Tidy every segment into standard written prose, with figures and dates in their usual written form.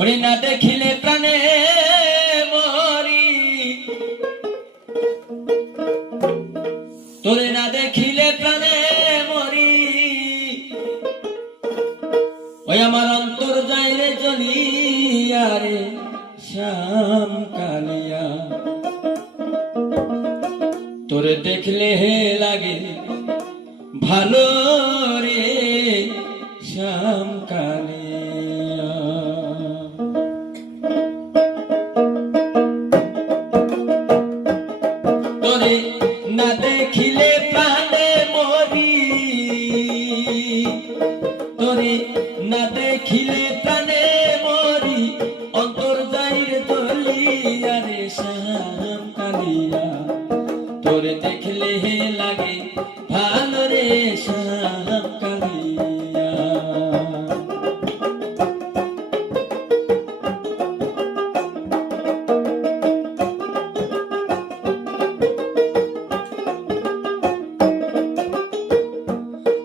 ওরে না দেখিলে প্রাণে মরি, তোরে না দেখিলে প্রাণে মরি, ওই আমার অন্তর যায় রে জ্বলিয়া রে শ্যাম কালিয়া। তোরে দেখলে লাগে ভালো রে শ্যাম কালিয়া। তোরে না দেখিলে প্রাণে মরি, তোরে না দেখিলে প্রাণে মরি, অন্তর যাই রে জ্বলিয়া রে শ্যাম কালিয়া। তোরে দেখলে লাগে ভালো রে শ্যাম কালিয়া।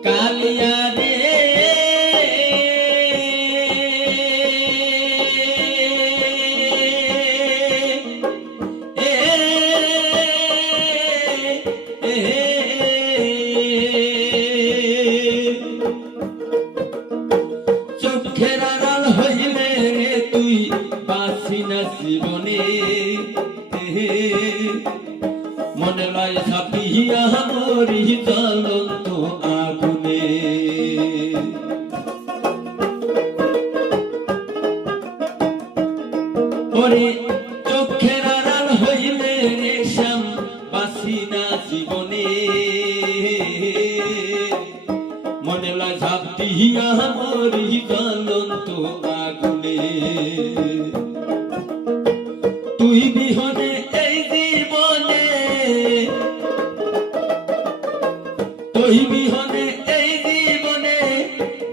কালিয়া রে চোখের আড়াল হইলে তুই বাঁচি না জীবনে, মনে লয় ছাপিয়া মরি জ্বলন্ত আগুনে। ওরে চোখের আড়াল হইলে রে শ্যাম বাঁচি না জীবনে, মনে লয় ছাপিয়া মরি জ্বলন্ত আগুনে। তুই বিহনে এই জীবনে, তুই বিহনে এই জীবনে,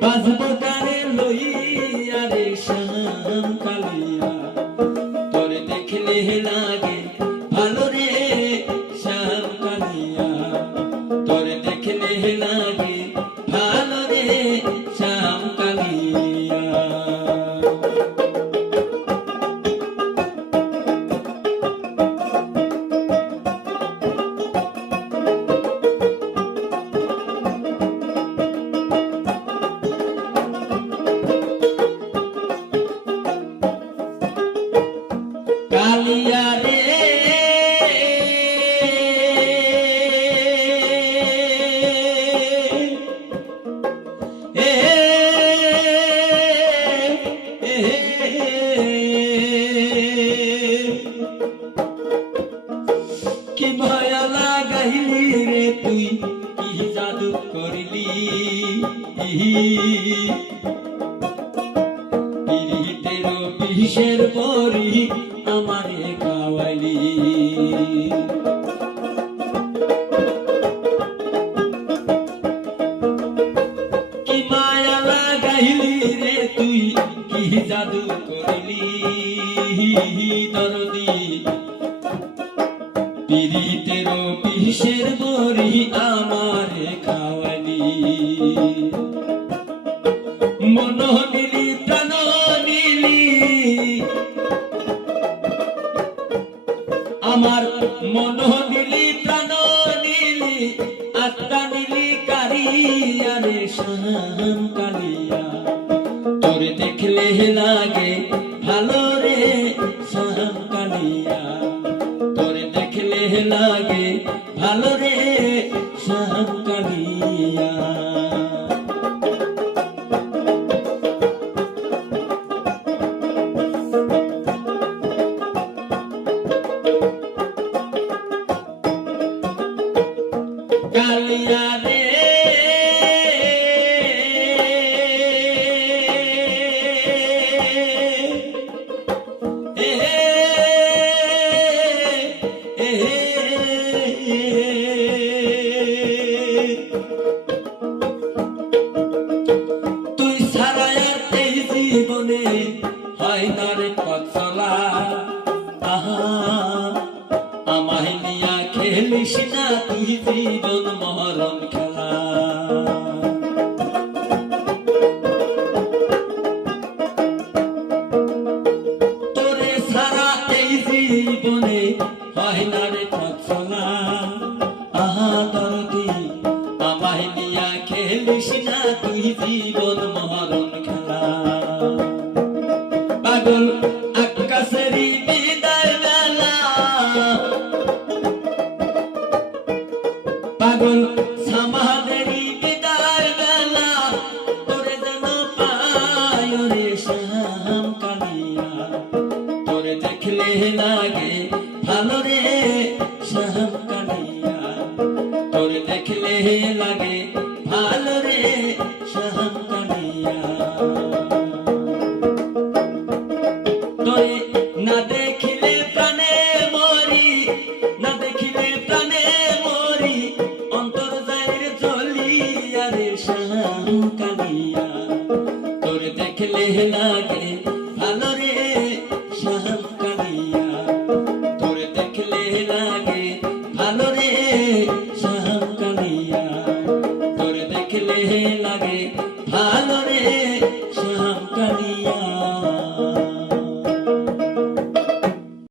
বাঁচব কারে লইয়া রে শ্যাম কালিয়া। তোরে দেখলে লাগে ভালো রে শ্যাম কালিয়া। তোরে দেখলে লাগে ভালো রে শ্যাম কালিয়া। কালিয়া রে কি মায়া লাগাইলি রে তুই, কি জাদু করিলি, পিরিতের বিষের বড়ি আমারে খাওয়াইলি। কি মায়া লাগাইলি রে তুই, কি জাদু করিলি, দরদি পিরিতের বিষের বড়ি আমারে খাওয়াইলি। মন নিলি প্রাণ নিলি, আমার মন নিলি প্রাণ নিলি, আত্মা নিলি কারিয়া রে শ্যাম কালিয়া। তোরে দেখলে লাগে ভালো রে শ্যাম কালিয়া। তোরে দেখলে লাগে ভালো রে শ্যাম কালিয়া। কালিয়া রে তুই ছাড়া এই জীবনে হয় না রে পথ চলা। আহা আমায় নিয়া খেলিস না তুই জীবন মরণ খেলা। পাগল আকাশেরই বিদায় বেলা, পাগল সমাদেরই বিদায় বেলা, তোরে যেন পায় রে শ্যাম কালিয়া, তোরে দেখলে লাগে ভালো রে শ্যাম কালিয়া, তোরে দেখলে লাগে ভালো রে শ্যাম কালিয়া। তোরে